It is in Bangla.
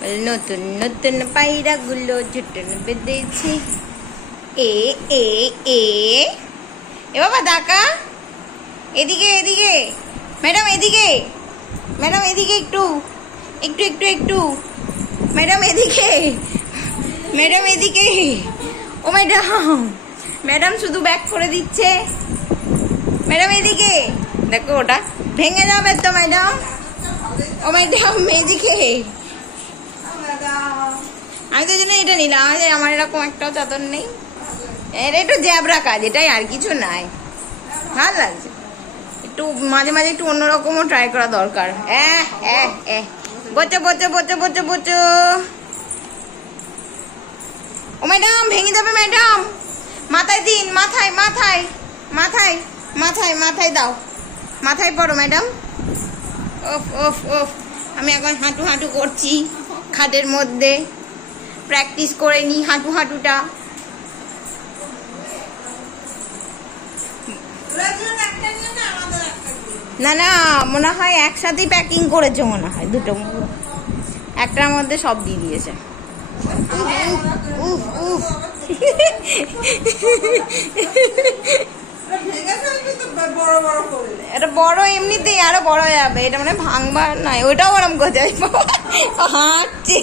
নতুন নতুন পায়রাগুলো জুটন বেঁধেছি। এ এ এ এ বাবা ডাকা, এদিকে এদিকে ম্যাডাম, এদিকে ম্যাডাম, এদিকে একটু একটু একটু একটু ম্যাডাম, এদিকে ম্যাডাম, এদিকে। ও ম্যাডাম, ম্যাডাম শুধু ব্যাক করে দিচ্ছে। ম্যাডাম এদিকে দেখো, ওটা ভেঙে যাবে তো ম্যাডাম। ও ম্যাডাম এদিকে। আমি তো জন্য এটা নিলাম, আমার এরকম একটাও চাদর নেই। এটা একটু জ্যাবরা কাজ, এটাই আর কিছু নাই। ভালো লাগছে, একটু মাঝে মাঝে একটু অন্যরকমও ট্রাই করা দরকার। বচো বচো বচো বচো বচো। ও ম্যাডাম ভেঙে যাবে ম্যাডাম, মাথায় দিন, মাথায় মাথায় মাথায় মাথায় মাথায় দাও, মাথায় পড়ো ম্যাডাম। ওফ ওফ ওফ, আমি এখন হাঁটু হাঁটু করছি খাটের মধ্যে, প্র্যাকটিস করে নি হাঁটু হাঁটুটা। না না, মনে হয় একসাথেই প্যাকিং করেছে, মনে হয় দুটো, একটার মধ্যে সব দিয়ে দিয়েছে। এটা বড়, এমনিতেই আরো বড় যাবে, এটা মানে ভাঙবার নয়, ওটাও ওরম কোথায় হাঁটছে।